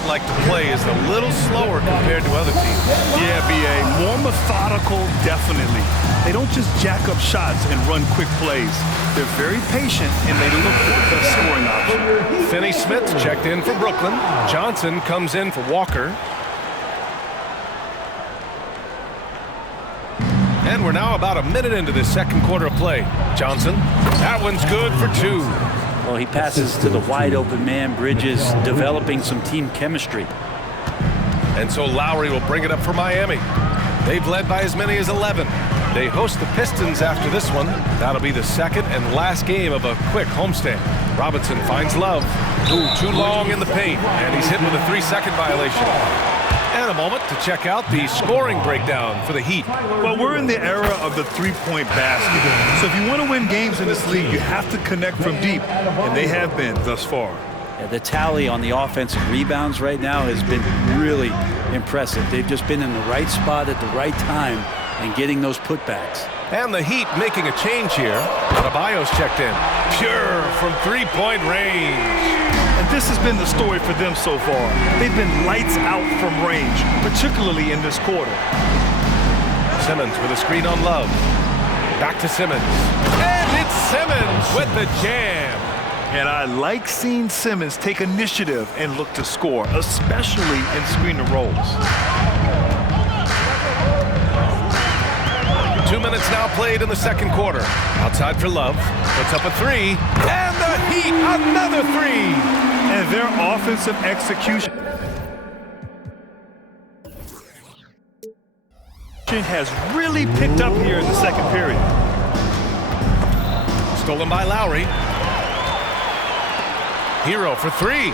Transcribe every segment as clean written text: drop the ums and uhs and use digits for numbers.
Heat like to play is a little slower compared to other teams. Yeah, B.A. More methodical, definitely. They don't just jack up shots and run quick plays. They're very patient, and they look for the best scoring option. Finney-Smith checked in for Brooklyn. Johnson comes in for Walker. And we're now about a minute into this second quarter of play. Johnson, that one's good for two. Well, he passes to the wide open man. Bridges developing some team chemistry. And so Lowry will bring it up for Miami. They've led by as many as 11. They host the Pistons after this one. That'll be the second and last game of a quick homestand. Robinson finds Love. Ooh, too long in the paint. And he's hit with a 3-second violation. And a moment to check out the scoring breakdown for the Heat. Well, we're in the era of the three-point basket. So if you want to win games in this league, you have to connect from deep. And they have been thus far. Yeah, the tally on the offensive rebounds right now has been really impressive. They've just been in the right spot at the right time and getting those putbacks. And the Heat making a change here. Adebayo's checked in. Pure from three-point range. And this has been the story for them so far. They've been lights out from range, particularly in this quarter. Simmons with a screen on Love. Back to Simmons. And it's Simmons with the jam. And I like seeing Simmons take initiative and look to score, especially in screen and rolls. 2 minutes now played in the second quarter. Outside for Love. Puts up a three. And the Heat, another three. And their offensive execution has really picked up here in the second period. Stolen by Lowry. Hero for three.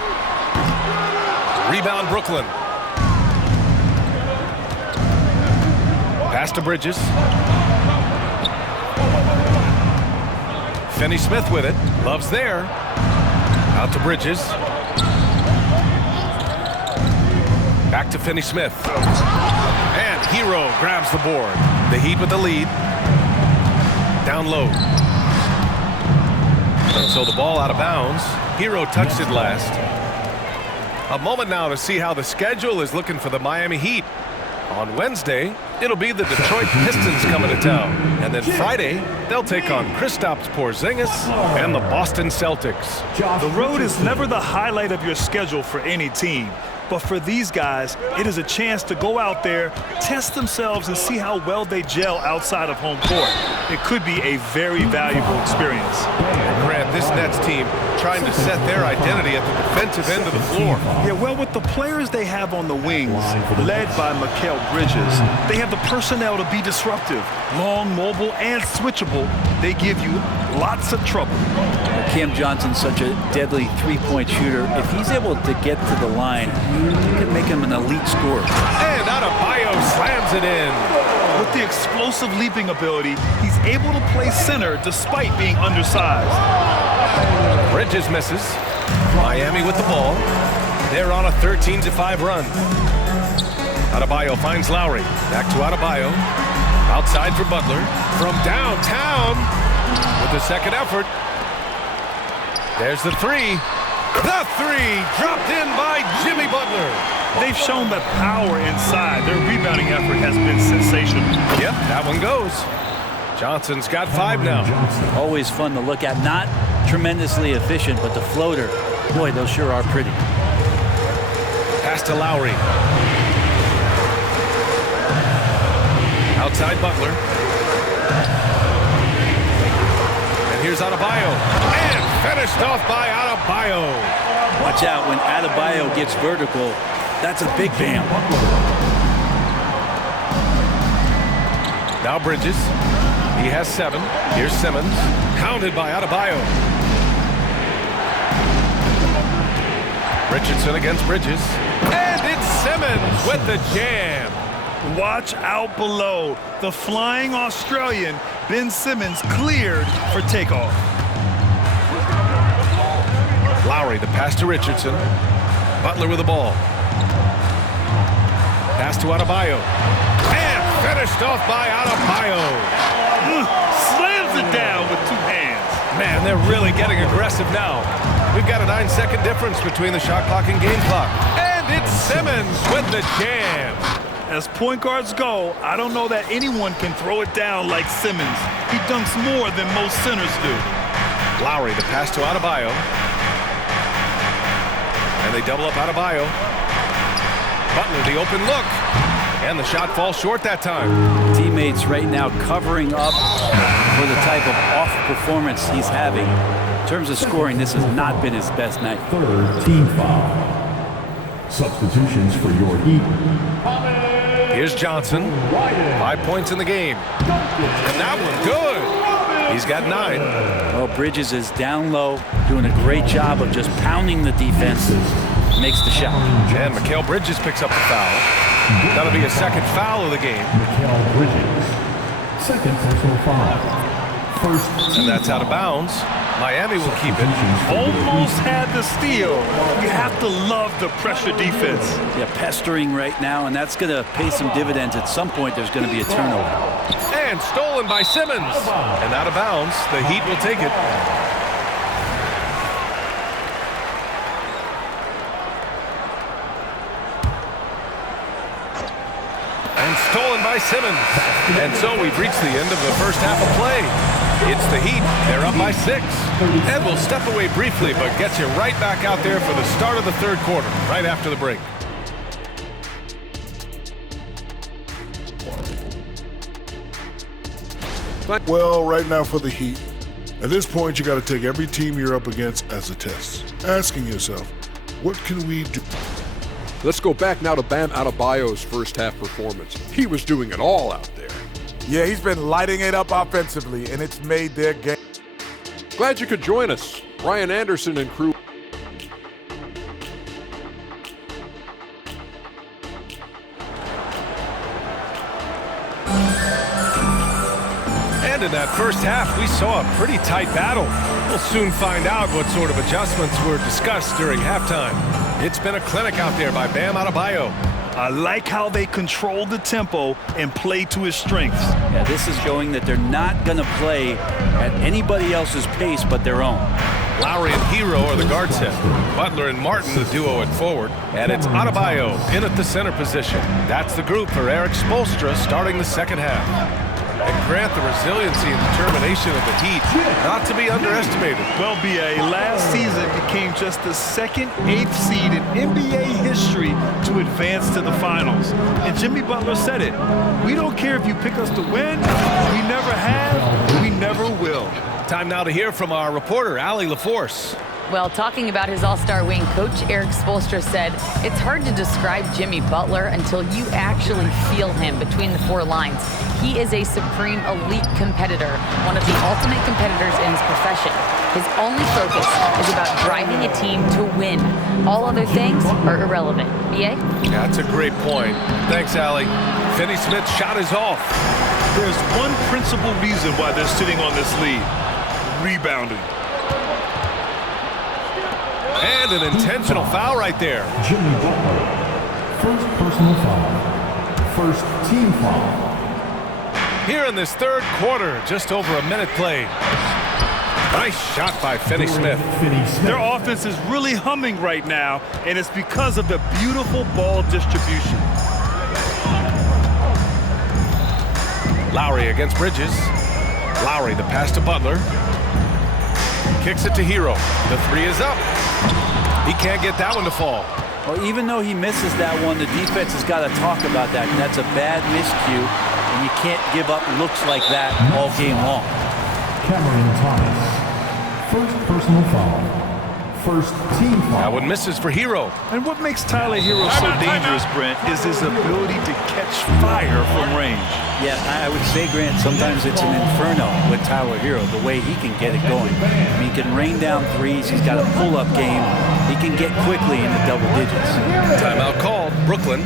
Rebound Brooklyn. Pass to Bridges. Finney-Smith with it. Love's there. Out to Bridges. Back to Finney-Smith. And Hero grabs the board. The Heat with the lead. Down low. And so the ball out of bounds. Hero touched it last. A moment now to see how the schedule is looking for the Miami Heat. On Wednesday, it'll be the Detroit Pistons coming to town. And then Friday, they'll take on Kristaps Porzingis and the Boston Celtics. The road is never the highlight of your schedule for any team. But for these guys, it is a chance to go out there, test themselves, and see how well they gel outside of home court. It could be a very valuable experience. Grant, this Nets team trying to set their identity at the defensive end of the floor. Yeah, well, with the players they have on the wings, led by Mikal Bridges, they have the personnel to be disruptive. Long, mobile, and switchable, they give you lots of trouble. Cam Johnson's such a deadly three-point shooter. If he's able to get to the line, you can make him an elite scorer. And Adebayo slams it in. With the explosive leaping ability, he's able to play center despite being undersized. Bridges misses. Miami with the ball. They're on a 13-5 run. Adebayo finds Lowry. Back to Adebayo. Outside for Butler. From downtown with the second effort. There's the three. The three dropped in by Jimmy Butler. They've shown that power inside. Their rebounding effort has been sensational. Yep, that one goes. Johnson's got 5 now. Always fun to look at. Not tremendously efficient, but the floater, boy, those sure are pretty. Pass to Lowry. Outside Butler. And here's Adebayo. And finished off by Adebayo. Watch out when Adebayo gets vertical. That's a big bam. Now Bridges. He has 7. Here's Simmons. Counted by Adebayo. Richardson against Bridges. And it's Simmons with the jam. Watch out below. The flying Australian, Ben Simmons, cleared for takeoff. Lowry, the pass to Richardson. Butler with the ball. Pass to Adebayo. And finished off by Adebayo. Slams it down with 2 hands. Man, they're really getting aggressive now. We've got a 9-second difference between the shot clock and game clock. And it's Simmons with the jam. As point guards go, I don't know that anyone can throw it down like Simmons. He dunks more than most centers do. Lowry, the pass to Adebayo. And they double up Adebayo. Butler, the open look. And the shot falls short that time. Teammates right now covering up for the type of off performance he's having. In terms of scoring, this has not been his best night. Third team foul. Substitutions for your Heat. Here's Johnson. 5 points in the game. And that one good. He's got 9. Well, Bridges is down low, doing a great job of just pounding the defense. Makes the shot. And Mikal Bridges picks up the foul. That'll be a second foul of the game. Mikal Bridges. Second personal foul. First. And that's out of bounds. Miami will keep it. Almost had the steal. You have to love the pressure defense. Yeah, pestering right now, and that's going to pay some dividends. At some point, there's going to be a turnover. And stolen by Simmons. And out of bounds. The Heat will take it. And stolen by Simmons. And so we've reached the end of the first half of play. It's the Heat. They're up by 6. And we'll step away briefly, but get you right back out there for the start of the third quarter, right after the break. Well, right now for the Heat, at this point you got to take every team you're up against as a test. Asking yourself, what can we do? Let's go back now to Bam Adebayo's first half performance. He was doing it all out there. Yeah, he's been lighting it up offensively, and it's made their game. Glad you could join us. Ryan Anderson and crew. And in that first half, we saw a pretty tight battle. We'll soon find out what sort of adjustments were discussed during halftime. It's been a clinic out there by Bam Adebayo. I like how they control the tempo and play to his strengths. Yeah, this is showing that they're not going to play at anybody else's pace but their own. Lowry and Hero are the guard set. Butler and Martin the duo at forward. And it's Adebayo in at the center position. That's the group for Eric Spoelstra starting the second half. And Grant, the resiliency and determination of the Heat, not to be underestimated. Well, B.A., last season became just the second 8th seed in NBA history to advance to the finals. And Jimmy Butler said it. We don't care if you pick us to win. We never have. We never will. Time now to hear from our reporter, Allie LaForce. Well, talking about his all-star wing, Coach Eric Spoelstra said, it's hard to describe Jimmy Butler until you actually feel him between the 4 lines. He is a supreme elite competitor, one of the ultimate competitors in his profession. His only focus is about driving a team to win. All other things are irrelevant. B.A.? That's a great point. Thanks, Allie. Finney Smith's shot is off. There's one principal reason why they're sitting on this lead. Rebounding. And an intentional foul right there. Jimmy Butler. First personal foul. First team foul. Here in this third quarter, just over a minute played. Nice shot by Finney Smith. Their offense is really humming right now, and it's because of the beautiful ball distribution. Lowry against Bridges. Lowry, the pass to Butler. Kicks it to Hero. The 3 is up. He can't get that one to fall. Well, even though he misses that one, the defense has got to talk about that. That's a bad miscue, and you can't give up looks like that all game long. Cameron Thomas. First personal foul. First team That foul. one misses for Hero. And what makes Tyler Hero so dangerous, Brent, is his ability to catch fire from range. Yeah, I would say, Grant, sometimes it's an inferno with Tyler Hero, the way he can get it going. I mean, he can rain down threes. He's got a pull-up game. He can get quickly into double digits. Timeout called. Brooklyn.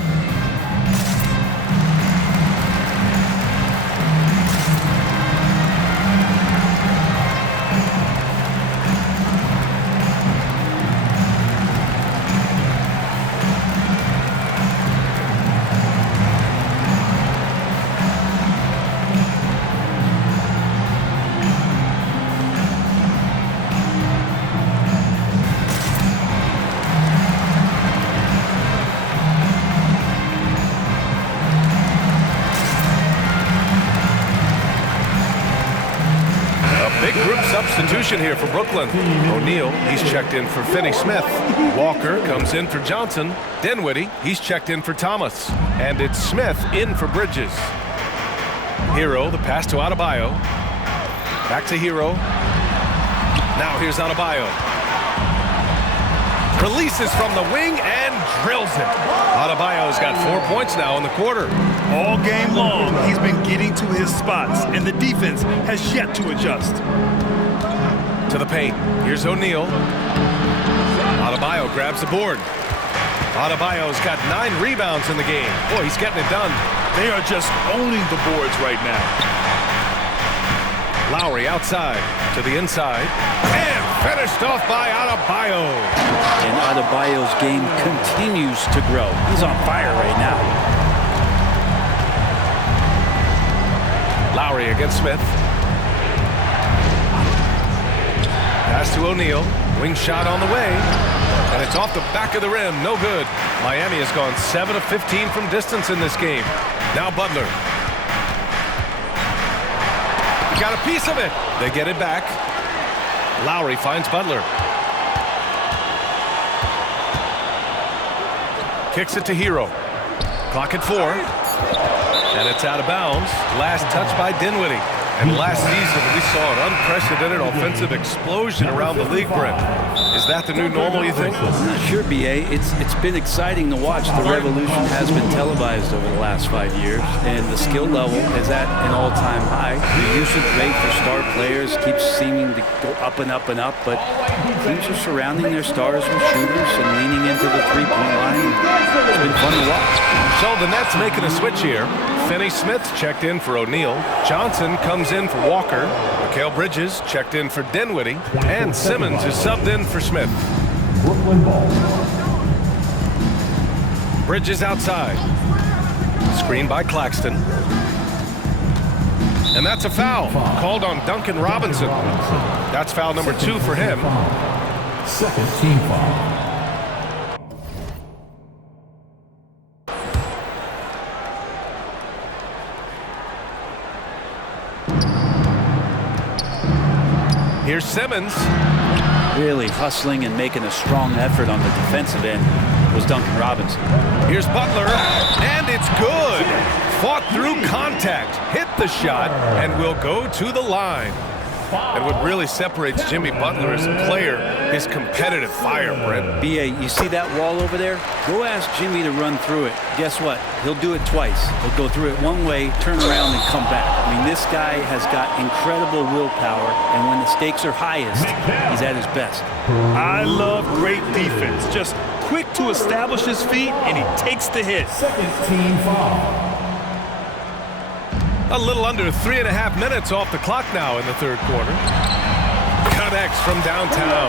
substitution here for Brooklyn. O'Neal, he's checked in for Finney Smith. Walker comes in for Johnson. Dinwiddie, he's checked in for Thomas. And it's Smith in for Bridges. Hero, the pass to Adebayo. Back to Hero. Now here's Adebayo. Releases from the wing and drills it. Adebayo's got 4 points now in the quarter. All game long, he's been getting to his spots, and the defense has yet to adjust. To the paint. Here's O'Neal. Adebayo grabs the board. Adebayo's got 9 rebounds in the game. Boy, he's getting it done. They are just owning the boards right now. Lowry outside to the inside. And finished off by Adebayo. And Adebayo's game continues to grow. He's on fire right now. Lowry against Smith. Pass to O'Neal. Wing shot on the way. And it's off the back of the rim. No good. Miami has gone 7 of 15 from distance in this game. Now Butler. Got a piece of it. They get it back. Lowry finds Butler. Kicks it to Hero. Clock at 4. And it's out of bounds. Last touch by Dinwiddie. And last season, we saw an unprecedented offensive explosion around the league, Brent. Is that the new normal, you think? I'm not sure, B.A. It's been exciting to watch. The revolution has been televised over the last 5 years, and the skill level is at an all-time high. The usage rate for star players keeps seeming to go up and up and up, but teams are surrounding their stars with shooters and leaning into the three-point line. It's been fun to watch. So the Nets making a switch here. Finney Smith checked in for O'Neal. Johnson comes in for Walker. Mikal Bridges checked in for Dinwiddie. And Simmons is subbed in for Smith. Brooklyn ball. Bridges outside. Screen by Claxton. And that's a foul called on Duncan Robinson. That's foul number 2 for him. Second team foul. Here's Simmons. Really hustling and making a strong effort on the defensive end was Duncan Robinson. Here's Butler, and it's good. Fought through contact, hit the shot, and will go to the line. And what really separates Jimmy Butler as a player is competitive fire, Brent. B.A., you see that wall over there? Go ask Jimmy to run through it. Guess what? He'll do it twice. He'll go through it one way, turn around, and come back. I mean, this guy has got incredible willpower, and when the stakes are highest, he's at his best. I love great defense. Just quick to establish his feet, and he takes the hit. Second team foul. A little under 3.5 minutes off the clock now in the third quarter. Connects from downtown.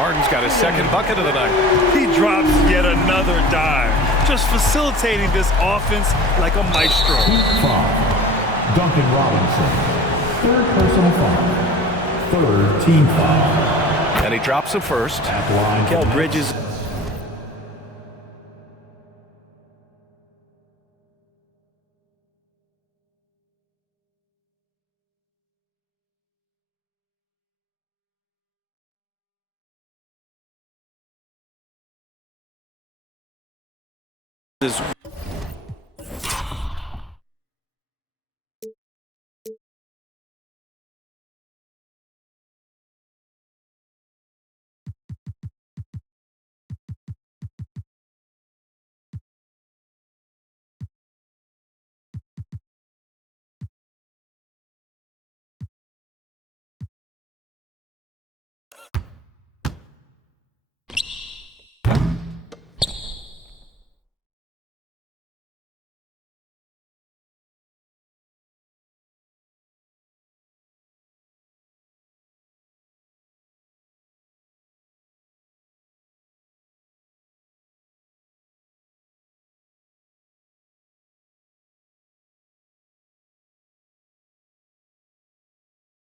Martin's got his second bucket of the night. He drops yet another dime, just facilitating this offense like a maestro. Team foul. Duncan Robinson. Third personal foul. Third team foul. And he drops the first. Mikal Bridges.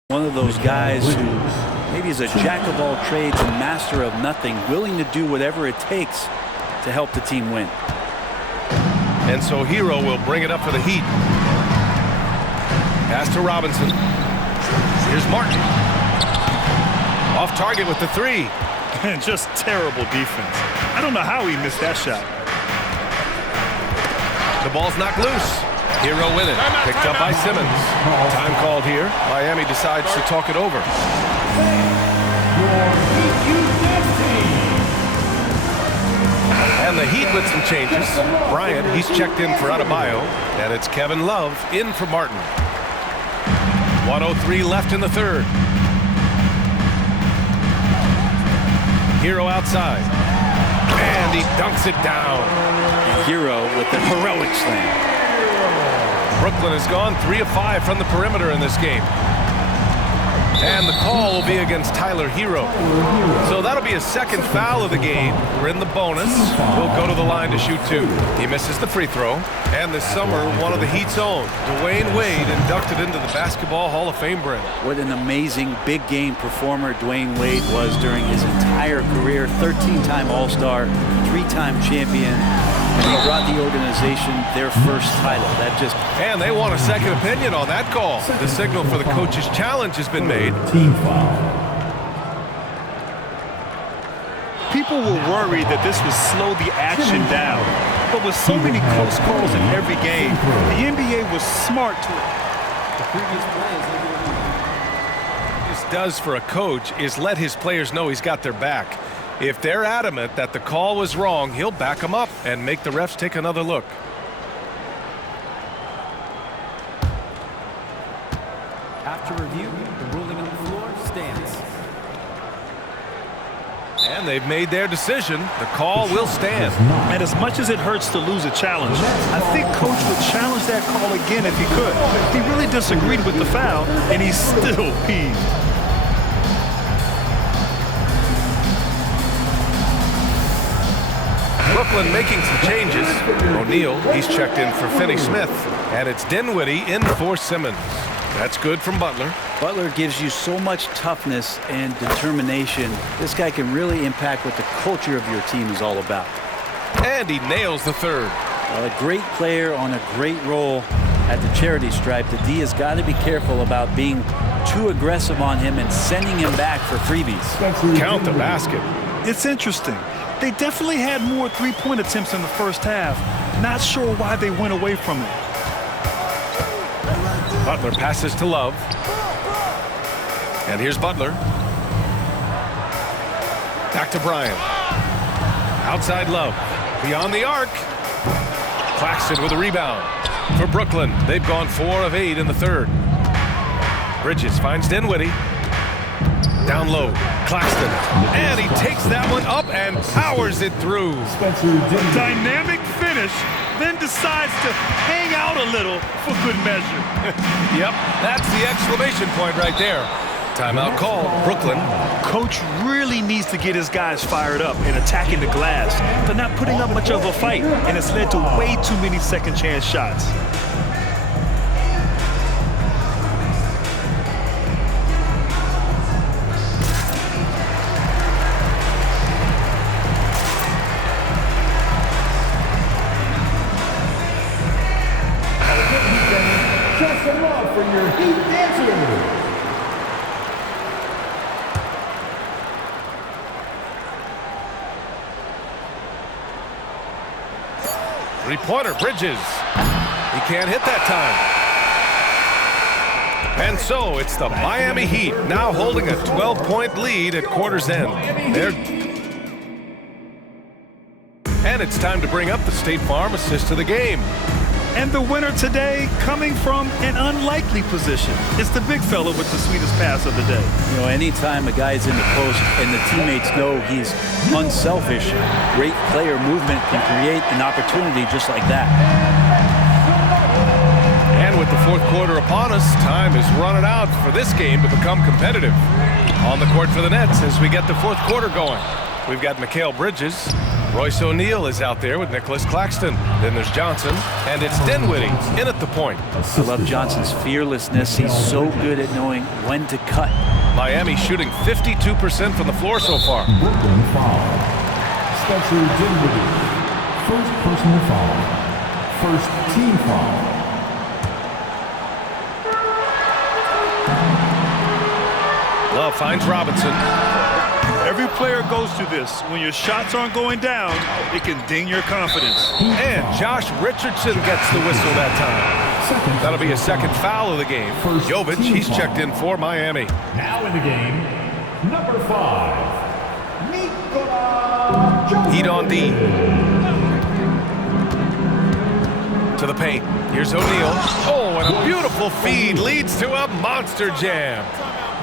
One of those guys who maybe is a jack of all trades and master of nothing, willing to do whatever it takes to help the team win. And so Hero will bring it up for the Heat. Pass to Robinson. Here's Martin. Off target with the three. And just terrible defense. I don't know how he missed that shot. The ball's knocked loose. Hero with it. Picked up by Simmons. Time called here. Miami decides to talk it over. And the Heat with some changes. Bryant, he's checked in for Adebayo. And it's Kevin Love in for Martin. 1:03 left in the third. Hero outside. And he dunks it down. Hero with the heroic slam. Brooklyn has gone 3 of 5 from the perimeter in this game. And the call will be against Tyler Hero. So that'll be his second foul of the game. We're in the bonus. He'll go to the line to shoot 2. He misses the free throw. And this summer, one of the Heat's own, Dwayne Wade, inducted into the Basketball Hall of Fame, Brent. What an amazing big game performer Dwayne Wade was during his entire career. 13-time All-Star, 3-time champion. And he brought the organization their first title. And they want a second opinion on that call. The signal for the coach's challenge has been made. Team foul. People were worried that this would slow the action down. But with so many close calls in every game, the NBA was smart to This does for a coach is let his players know he's got their back. If they're adamant that the call was wrong, he'll back them up and make the refs take another look. After review, the ruling on the floor stands. And they've made their decision. The call will stand. And as much as it hurts to lose a challenge, I think Coach would challenge that call again if he could. He really disagreed with the foul, and he's still peeved. Brooklyn making some changes. O'Neal, he's checked in for Finney Smith. And it's Dinwiddie in for Simmons. That's good from Butler. Butler gives you so much toughness and determination. This guy can really impact what the culture of your team is all about. And he nails the third. A great player on a great role at the charity stripe. The D has got to be careful about being too aggressive on him and sending him back for freebies. Count the basket. It's interesting. They definitely had more three-point attempts in the first half. Not sure why they went away from it. Butler passes to Love. And here's Butler. Back to Bryant. Outside Love. Beyond the arc. Claxton with a rebound. For Brooklyn, they've gone 4 of 8 in the third. Bridges finds Dinwiddie. Down low. Claxton. And he takes that one up and powers it through. Dynamic finish, then decides to hang out a little for good measure. Yep, that's the exclamation point right there. Timeout call, Brooklyn. Coach really needs to get his guys fired up and attacking the glass. They're not putting up much of a fight, and it's led to way too many second chance shots. For your Heat dancers. Three-pointer, Bridges. He can't hit that time. And so it's the Miami Heat now holding a 12-point lead at quarter's end. And it's time to bring up the State Farm assist of the game. And the winner today coming from an unlikely position. It's the big fella with the sweetest pass of the day. You know, anytime a guy's in the post and the teammates know he's unselfish, great player movement can create an opportunity just like that. And with the fourth quarter upon us, time is running out for this game to become competitive. On the court for the Nets as we get the fourth quarter going. We've got Mikal Bridges. Royce O'Neal is out there with Nicholas Claxton. Then there's Johnson, and it's Dinwiddie in at the point. I love Johnson's fearlessness. He's so good at knowing when to cut. Miami shooting 52% from the floor so far. Brooklyn foul. Spencer Dinwiddie. First personal foul. First team foul. Love finds Robinson. Every player goes through this. When your shots aren't going down, it can ding your confidence. And Josh Richardson gets the whistle that time. That'll be a second foul of the game. Jovic, he's checked in for Miami. Now in the game, number 5, Nikola Jokic. Heat on D. To the paint. Here's O'Neal. Oh, and a beautiful feed leads to a monster jam.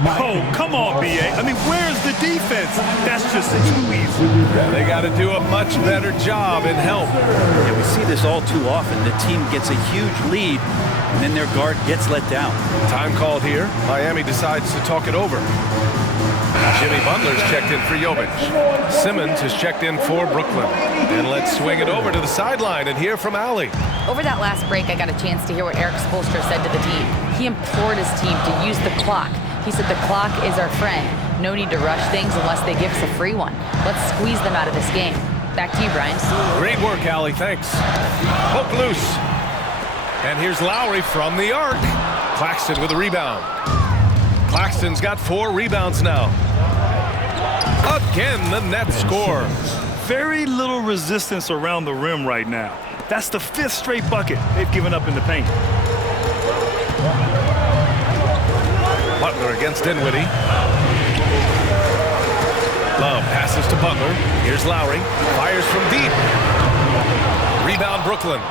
Oh, come on, B.A. I mean, where's the defense? That's just too easy. Yeah, they got to do a much better job in help. Yeah, we see this all too often. The team gets a huge lead, and then their guard gets let down. Time called here. Miami decides to talk it over. Jimmy Butler's checked in for Jovic. Simmons has checked in for Brooklyn. And let's swing it over to the sideline and hear from Allie. Over that last break, I got a chance to hear what Eric Spoelstra said to the team. He implored his team to use the clock. He said the clock is our friend. No need to rush things unless they give us a free one. Let's squeeze them out of this game. Back to you, Brian. Great work, Allie. Thanks. Poke loose. And here's Lowry from the arc. Claxton with a rebound. Claxton's got 4 rebounds now. Again, the net score. Very little resistance around the rim right now. That's the 5th straight bucket they've given up in the paint. Butler against Dinwiddie. Love passes to Butler. Here's Lowry. Fires from deep. Rebound Brooklyn.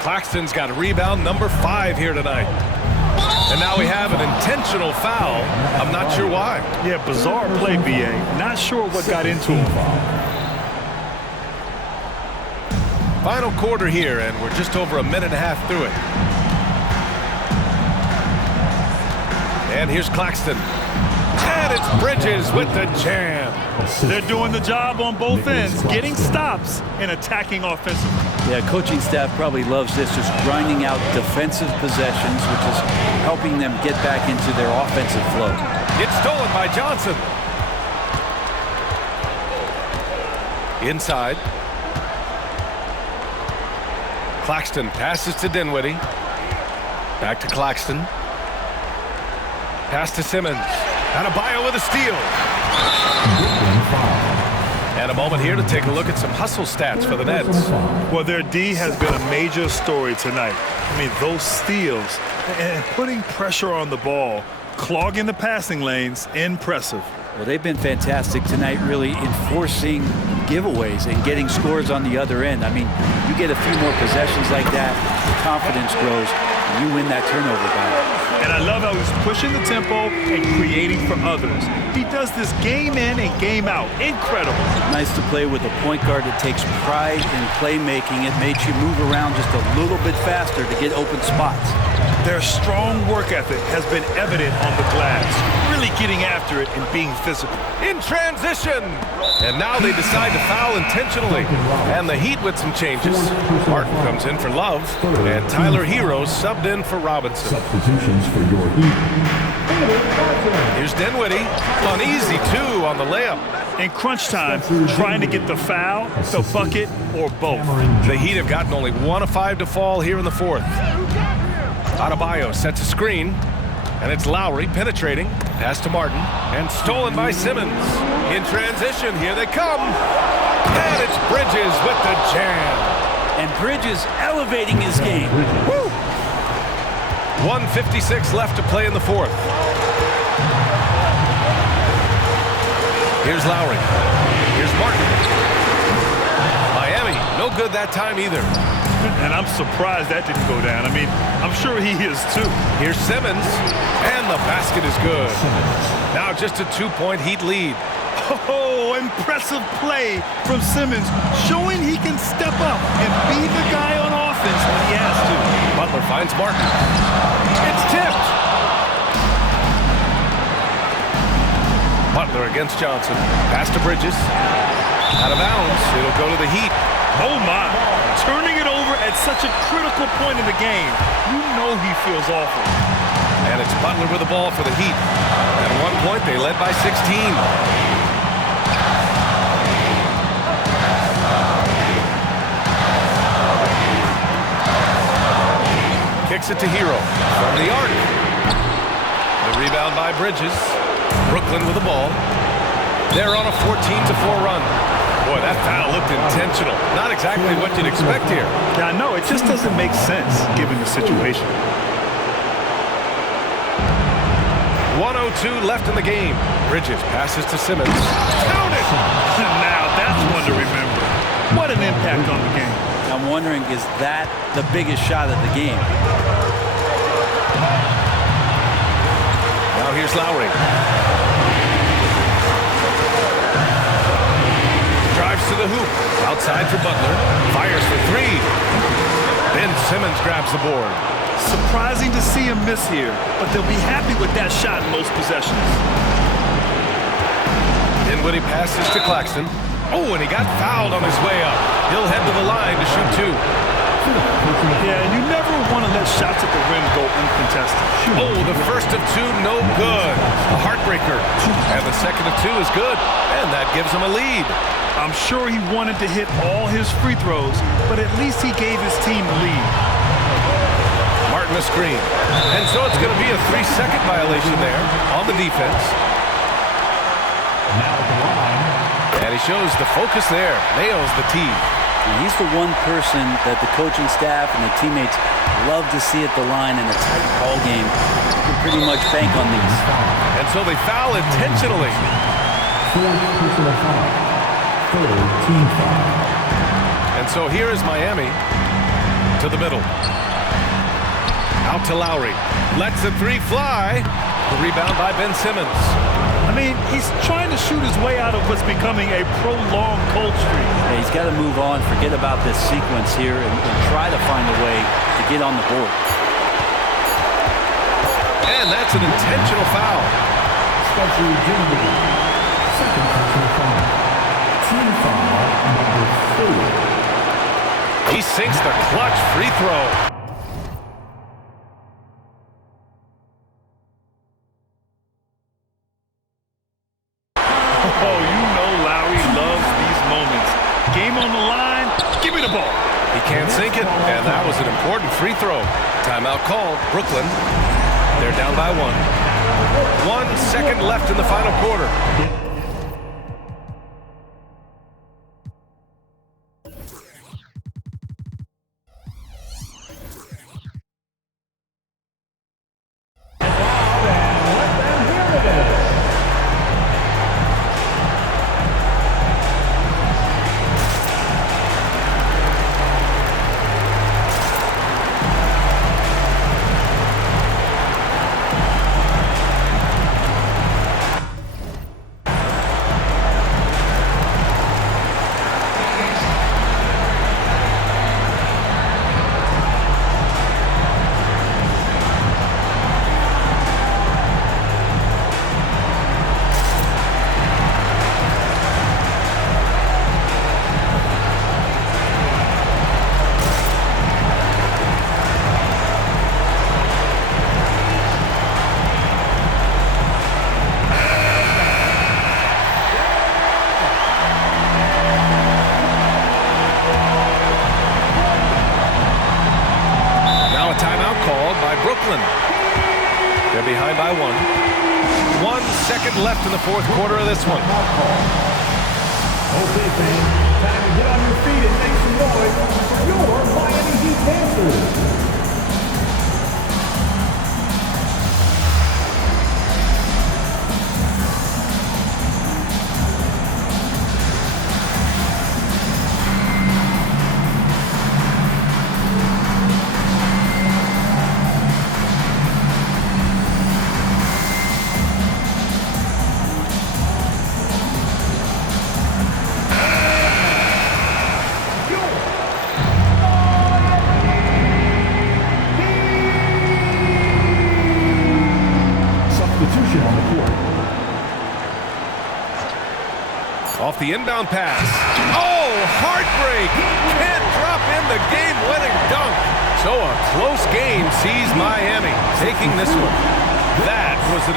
Claxton's got a rebound number 5 here tonight. And now we have an intentional foul. I'm not sure why. Yeah, bizarre play, B.A. Not sure what got into him. Final quarter here, and we're just over a minute and a half through it. And here's Claxton. And it's Bridges with the jam. They're doing the job on both ends, getting stops and attacking offensively. Yeah, coaching staff probably loves this, just grinding out defensive possessions, which is helping them get back into their offensive flow. It's stolen by Johnson. Inside. Claxton passes to Dinwiddie. Back to Claxton. Pass to Simmons. Adebayo with a steal. And a moment here to take a look at some hustle stats for the Nets. Well, their D has been a major story tonight. I mean, those steals and putting pressure on the ball, clogging the passing lanes, impressive. Well, they've been fantastic tonight, really enforcing giveaways and getting scores on the other end. I mean, you get a few more possessions like that, confidence grows, and you win that turnover battle. And I love how he's pushing the tempo and creating for others. He does this game in and game out. Incredible. Nice to play with a point guard that takes pride in playmaking. It makes you move around just a little bit faster to get open spots. Their strong work ethic has been evident on the glass, really getting after it and being physical. In transition! And now they decide to foul intentionally. And the Heat with some changes. Martin comes in for Love, and Tyler Hero subbed in for Robinson. Substitutions for your Heat. Here's Dinwiddie. An easy 2 on the layup. In crunch time, trying to get the foul, the bucket, or both. The Heat have gotten only 1 of 5 to fall here in the 4th. Adebayo sets a screen, and it's Lowry penetrating. Pass to Martin, and stolen by Simmons. In transition, here they come. And it's Bridges with the jam. And Bridges elevating his game. Woo! 1:56 left to play in the 4th. Here's Lowry. Here's Martin. Miami, no good that time either. And I'm surprised that didn't go down. I mean, I'm sure he is too. Here's Simmons, and the basket is good. Now just a 2-point Heat lead. Oh, impressive play from Simmons, showing he can step up and be the guy on offense when he has to. Butler finds Martin. It's tipped. Butler against Johnson. Pass to Bridges. Out of bounds. It'll go to the Heat. Oh, my. Turning it over at such a critical point in the game. You know he feels awful. And it's Butler with the ball for the Heat. At one point, they led by 16. Kicks it to Hero from the arc. The rebound by Bridges. Brooklyn with the ball. They're on a 14-4 run. Boy, that foul looked intentional. Not exactly what you'd expect here. Yeah, I know. It just doesn't make sense given the situation. 1:02 left in the game. Bridges passes to Simmons. Count it! Now that's one to remember. What an impact on the game. I'm wondering, is that the biggest shot of the game? Now here's Lowry. Drives to the hoop. Outside for Butler. Fires for three. Ben Simmons grabs the board. Surprising to see him miss here, but they'll be happy with that shot in most possessions. Dinwiddie passes to Claxton. Oh, and he got fouled on his way up. He'll head to the line to shoot two. Yeah, and you never want to let shots at the rim go uncontested. Oh, the first of two, no good. A heartbreaker. And the second of two is good. And that gives him a lead. I'm sure he wanted to hit all his free throws, but at least he gave his team the lead. Martin a screen. And so it's going to be a 3-second violation there on the defense. And he shows the focus there. Nails the tee. And he's the one person that the coaching staff and the teammates love to see at the line in a tight ball game. You can pretty much bank on these. And so they foul intentionally. Fourth personal foul. Third team foul. And so here is Miami to the middle. Out to Lowry. Lets the three fly. The rebound by Ben Simmons. I mean, he's trying to shoot his way out of what's becoming a prolonged cold streak. Yeah, he's got to move on, forget about this sequence here, and try to find a way to get on the board. And that's an intentional foul. Spencer Dinwiddie. Second personal foul. Team foul number 4. He sinks the clutch free throw. Oh, you know Lowry loves these moments. Game on the line, give me the ball. He can't sink it, and that was an important free throw. Timeout called. Brooklyn. They're down by 1. 1 second left in the final quarter. They're behind by 1. 1 second left in the fourth quarter of this one. Okay, fans, time to get on your feet and make some noise for your Miami Heat Panthers. Off the inbound pass. Oh, heartbreak. Can't drop in the game-winning dunk. So a close game sees Miami taking this one. That was an